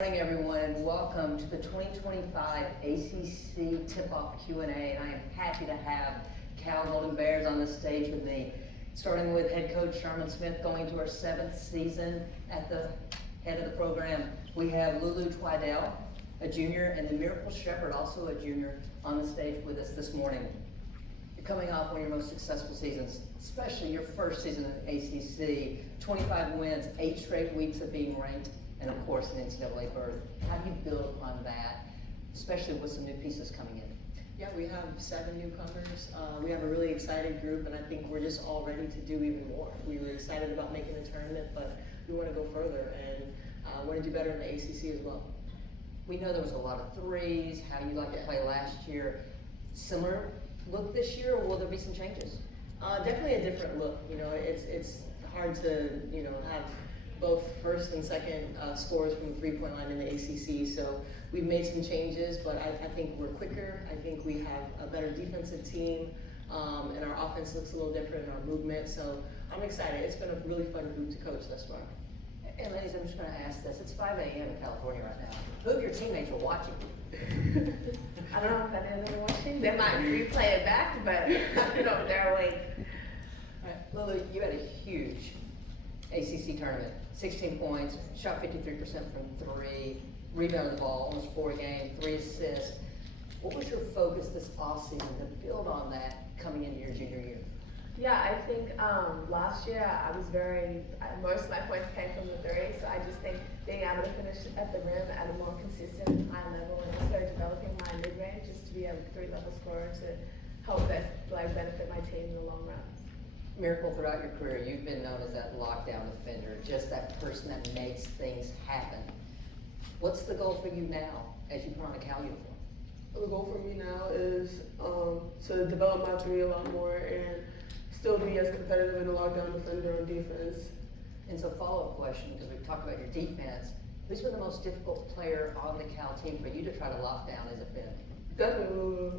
Good morning, everyone, and welcome to the 2025 ACC Tip-Off Q&A, and I am happy to have Cal Golden Bears on the stage with me, starting with head coach Sharman Smith, going to our 7th season at the head of the program. We have Lulu Twidell, a junior, and then Miracle Shepherd, also a junior, on the stage with us this morning. You're coming off one of your most successful seasons, especially your first season at ACC, 25 wins, 8 straight weeks of being ranked, and of course an NCAA berth. How do you build upon that, especially with some new pieces coming in? Yeah, we have 7 newcomers. We have a really excited group, and I think we're just all ready to do even more. We were excited about making the tournament, but we want to go further and want to do better in the ACC as well. We know there was a lot of threes, how you like to play last year. Similar look this year, or will there be some changes? Definitely a different look. You know, it's hard to have both first and second scores from the three-point line in the ACC. So we've made some changes, but I think we're quicker. I think we have a better defensive team, and our offense looks a little different in our movement. So I'm excited. It's been a really fun group to coach thus far. And ladies, I'm just going to ask this. It's 5 a.m. in California right now. Who of your teammates are watching? I don't know if any of them are watching. They might replay it back, but I know they're awake. All right, Lulu, you had a huge ACC tournament. 16 points, shot 53% from 3, rebounded the ball, almost 4 a game, 3 assists. What was your focus this offseason to build on that coming into your junior year? Yeah, I think last year I was most of my points came from the 3, so I just think being able to finish at the rim at a more consistent and high level, and also developing my mid-range just to be a 3-level scorer to help benefit my team in the long run. Miracle, throughout your career, you've been known as that lockdown defender, just that person that makes things happen. What's the goal for you now as you put on a Cal uniform? The goal for me now is to develop my 3 a lot more and still be as competitive in a lockdown defender on defense. And so follow-up question, because we've talked about your defense, who's been the most difficult player on the Cal team for you to try to lock down as a defender? Definitely Lulu.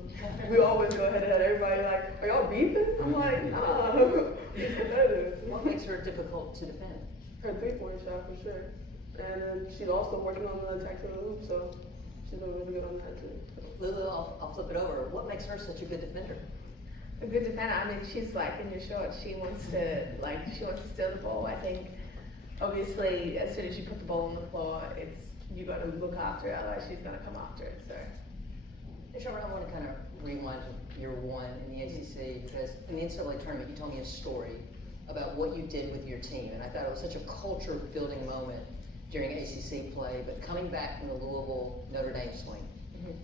We always go head to head. Everybody like, are y'all beefing? I'm like, nah. He's competitive. What makes her difficult to defend? Her 3-point shot for sure. And then she's also working on the attack to the hoop, so she's been really good on that too. Lulu, I'll flip it over. What makes her such a good defender? A good defender. I mean, she's like in your shorts. She wants to steal the ball. I think obviously as soon as you put the ball on the floor, you got to look after it. Otherwise, she's gonna come after it. So. Sharman, I want to kind of rewind to year 1 in the ACC, because in the NCAA tournament, you told me a story about what you did with your team, and I thought it was such a culture-building moment during ACC play, but coming back from the Louisville Notre Dame swing. Mm-hmm.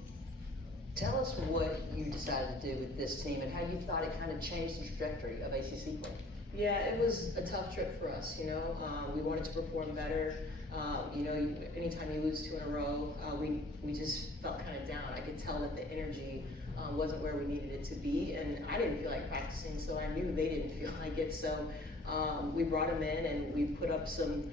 Tell us what you decided to do with this team and how you thought it kind of changed the trajectory of ACC play. Yeah, it was a tough trip for us. We wanted to perform better. Anytime you lose 2 in a row, we just felt kind of down. I could tell that the energy wasn't where we needed it to be, and I didn't feel like practicing, so I knew they didn't feel like it. So we brought them in and we put up some,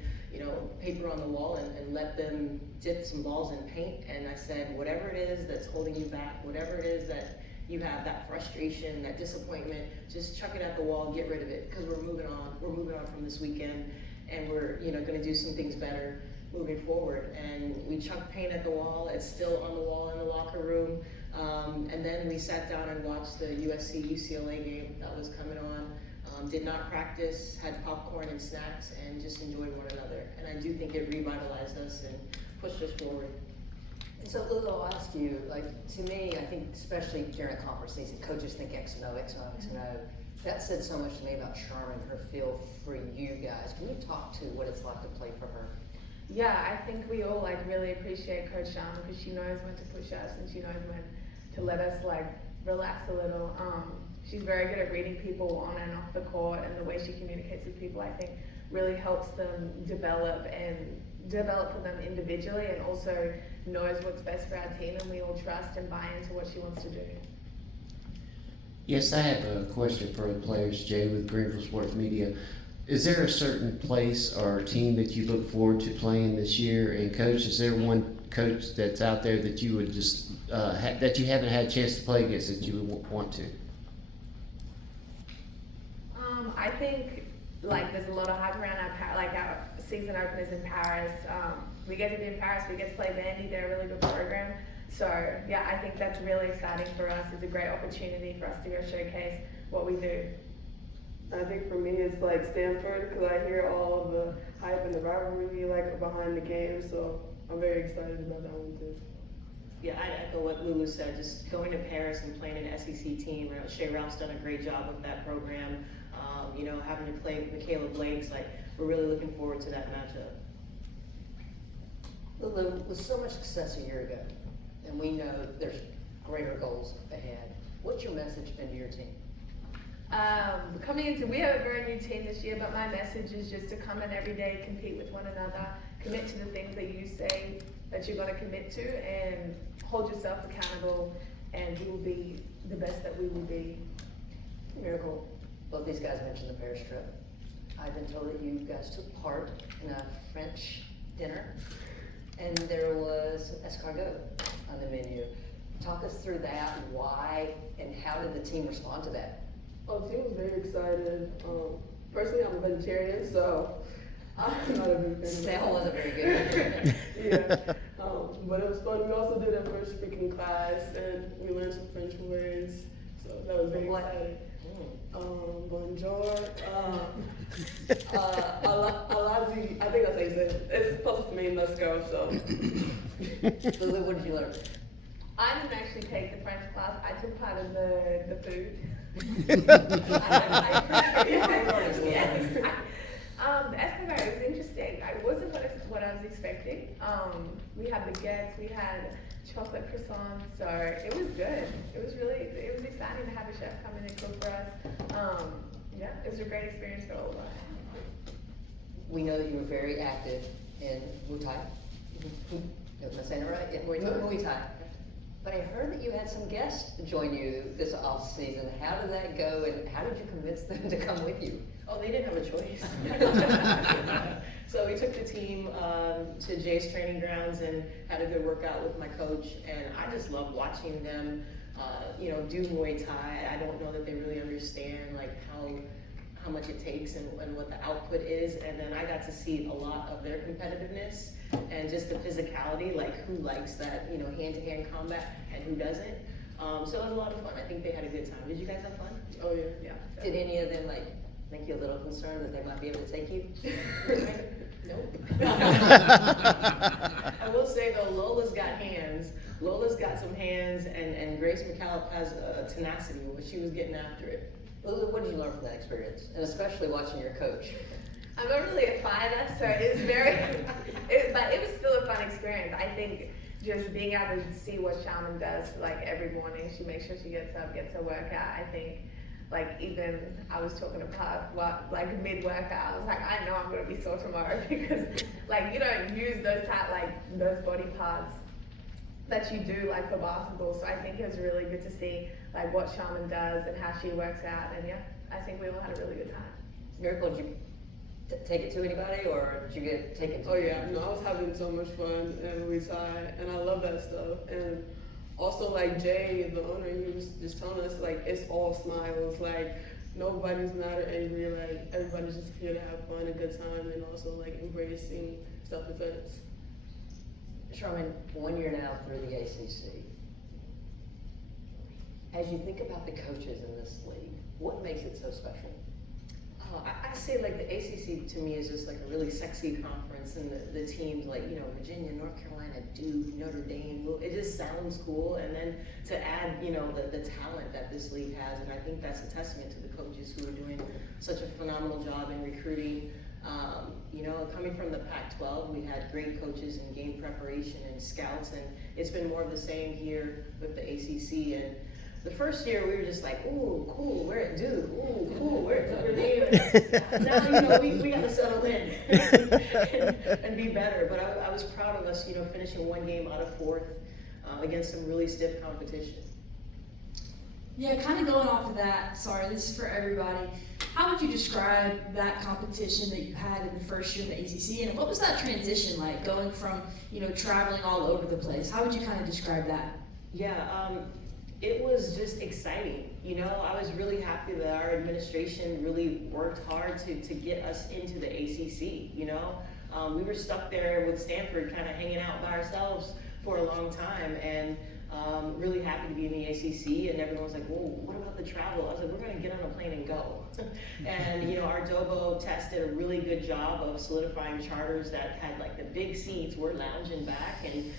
paper on the wall and let them dip some balls in paint. And I said, whatever it is that's holding you back, whatever it is that you have, that frustration, that disappointment, just chuck it at the wall and get rid of it, because we're moving on. We're moving on from this weekend, and we're going to do some things better moving forward. And we chucked paint at the wall. It's still on the wall in the locker room. And then we sat down and watched the USC-UCLA game that was coming on. Did not practice, had popcorn and snacks, and just enjoyed one another. And I do think it revitalized us and pushed us forward. And so Lulu, I'll ask you, to me, I think especially during a conference season, coaches think X and O, X and O, X and O. That said so much to me about Sharman, her feel for you guys. Can you talk to what it's like to play for her? Yeah, I think we all really appreciate Coach Sharman because she knows when to push us and she knows when to let us relax a little. She's very good at reading people on and off the court, and the way she communicates with people, I think, really helps them develop for them individually, and also knows what's best for our team, and we all trust and buy into what she wants to do. Yes, I have a question for the players, Jay, with Greenville Sports Media. Is there a certain place or team that you look forward to playing this year? And Coach, is there one coach that's out there that you would just that you haven't had a chance to play against that you would want to? I think there's a lot of hype around our season openers in Paris. we get to be in Paris, we get to play Vandy, they're a really good program. So yeah, I think that's really exciting for us. It's a great opportunity for us to go showcase what we do. I think for me it's like Stanford, because I hear all of the hype and the rivalry like behind the game, so I'm very excited about that one too. Yeah, I echo what Lulu said, just going to Paris and playing an SEC team. You know, Shea Ralph's done a great job with that program. You know, having to play Michaela Blake's, like, we're really looking forward to that matchup. Lulu, with so much success a year ago, and we know there's greater goals ahead, what's your message been to your team? We have a very new team this year, but my message is just to come in every day, compete with one another, commit to the things that you say that you're going to commit to, and hold yourself accountable, and we will be the best that we will be. Miracle, both these guys mentioned the Paris trip. I've been told that you guys took part in a French dinner, and there was escargot on the menu. Talk us through that, why, and how did the team respond to that? Oh, the team was very excited. Personally, I'm a vegetarian, so I'm not a big fan. Snail wasn't very good. Yeah, but it was fun. We also did our first freaking class, and we learned some French words, so that was very What? exciting. Bonjour. Alazi, I think that's how you say it. It's supposed to mean let's go, so. Lulu, what did you learn? I didn't actually take the French class. I took part of the food. The escargot was interesting. It wasn't what I was expecting. We had baguettes, we had chocolate croissants, so it was good. It was exciting to have a chef come in and cook for us. Yeah, it was a great experience for all of us. We know that you were very active in Muay Thai. Am I saying it right? Yeah, Muay Thai. But I heard that you had some guests join you this off season. How did that go, and how did you convince them to come with you? Oh, they didn't have a choice. So we took the team to Jay's training grounds and had a good workout with my coach, and I just love watching them, you know, do Muay Thai. I don't know that they really understand like how much it takes and what the output is, and then I got to see a lot of their competitiveness and just the physicality, like who likes that, you know, hand-to-hand combat and who doesn't. So it was a lot of fun. I think they had a good time. Did you guys have fun? Oh yeah. Yeah. Did any of them make you a little concerned that they might be able to take you? Nope. I will say though, Lola's got hands. Lola's got some hands, and Grace McCallum has a tenacity, but she was getting after it. Lulu, what did you learn from that experience? And especially watching your coach. I'm not really a fighter, so it was but it was still a fun experience. I think just being able to see what Shaman does, like every morning, she makes sure she gets up, gets her workout. I think, like even I was talking to Puck, like mid-workout, I was like, I know I'm gonna be sore tomorrow because like you don't use those body parts that you do like for basketball. So I think it was really good to see like what Shaman does and how she works out, and yeah, I think we all had a really good time. Miracle, did you take it to anybody, or did you get taken to? Oh yeah, no, I was having so much fun and Muay Thai, and I love that stuff. And also like Jay, the owner, he was just telling us like it's all smiles, like nobody's mad or angry, like everybody's just here to have fun, a good time, and also like embracing self-defense. Charmaine, 1 year now through the ACC. As you think about the coaches in this league, what makes it so special? I say like the ACC to me is just like a really sexy conference, and the teams like, you know, Virginia, North Carolina, Duke, Notre Dame, it just sounds cool. And then to add, you know, the talent that this league has, and I think that's a testament to the coaches who are doing such a phenomenal job in recruiting. You know, coming from the Pac-12, we had great coaches in game preparation and scouts, and it's been more of the same here with the ACC. And the first year we were just like, ooh, cool, we're at Duke, ooh, cool, we're at Notre Dame. Now, you know, we got to settle in and be better. But I was proud of us, you know, finishing one game out of fourth against some really stiff competition. Yeah, kind of going off of that, sorry, this is for everybody. How would you describe that competition that you had in the first year of the ACC, and what was that transition like, going from, you know, traveling all over the place? How would you kind of describe that? Yeah, it was just exciting. You know, I was really happy that our administration really worked hard to get us into the ACC, you know. we were stuck there with Stanford kind of hanging out by ourselves for a long time, and really happy to be in the ACC. And everyone was like, "Whoa, what about the travel?" I was like, "We're going to get on a plane and go." And you know, our Dobo test did a really good job of solidifying charters that had like the big seats. We're lounging back, and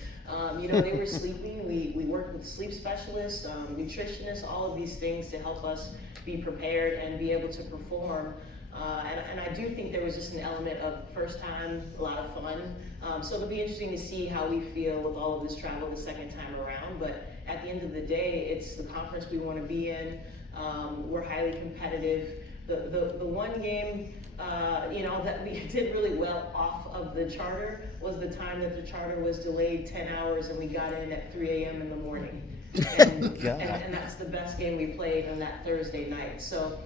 you know, they were sleeping. We worked with sleep specialists, nutritionists, all of these things to help us be prepared and be able to perform. And I do think there was just an element of first time, a lot of fun. So it'll be interesting to see how we feel with all of this travel the second time around. But at the end of the day, it's the conference we want to be in. We're highly competitive. The one game, you know, that we did really well off of the charter was the time that the charter was delayed 10 hours and we got in at 3 a.m. in the morning. And that's the best game we played on that Thursday night. So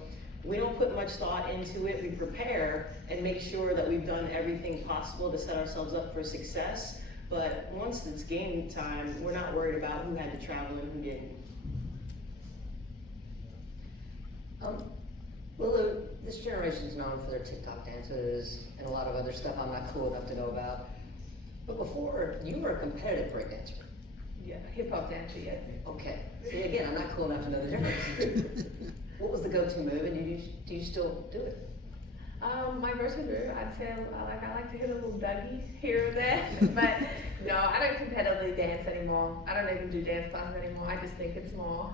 we don't put much thought into it. We prepare and make sure that we've done everything possible to set ourselves up for success. But once it's game time, we're not worried about who had to travel and who didn't. Lulu, this generation's known for their TikTok dances and a lot of other stuff I'm not cool enough to know about. But before, you were a competitive breakdancer. Yeah, hip hop dancer, yes. Okay. See, again, I'm not cool enough to know the difference. What was the go-to move, and do you still do it? My go-to move, I'd say I like to hit a little Dougie here and there, but no, I don't competitively dance anymore. I don't even do dance classes anymore. I just think it's more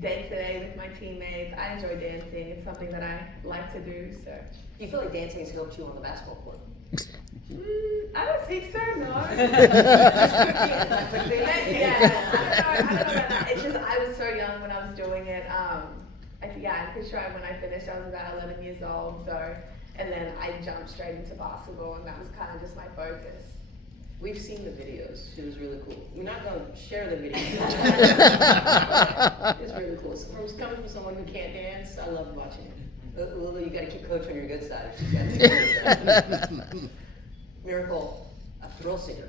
day-to-day with my teammates. I enjoy dancing. It's something that I like to do. So. Do you feel like dancing has helped you on the basketball court? I don't think so. No. Yeah, I don't know about that. It's just I was so young when I was doing it. I'm pretty sure when I finished, I was about 11 years old. So, and then I jumped straight into basketball, and that was kind of just my focus. We've seen the videos. It was really cool. We're not going to share the videos. It's really cool. So coming from someone who can't dance, I love watching it. Lulu, you got to keep coach on your good side. She's got to keep good side. Miracle, a thrill seeker.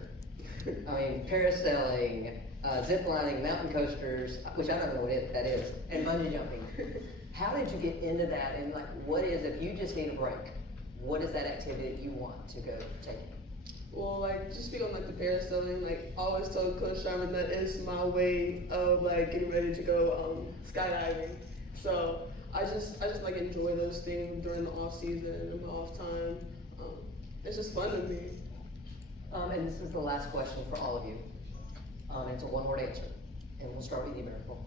I mean, parasailing, zip lining, mountain coasters, which I don't know what that is, and bungee jumping. How did you get into that? And like, what is, if you just need a break, what is that activity that you want to go take? Well, like, just speak on like the parasailing, like, I always told Coach Sharman that is my way of like getting ready to go skydiving. So I just like enjoy those things during the off season and my off time. It's just fun to me. And this is the last question for all of you. It's a one-word answer, and we'll start with you, Miracle.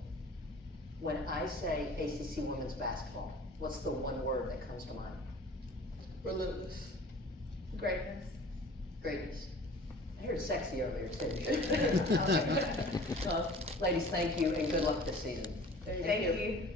When I say ACC women's basketball, what's the one word that comes to mind? Relentless. Greatness. Greatness. I heard sexy earlier too. Ladies, thank you and good luck this season. Thank you.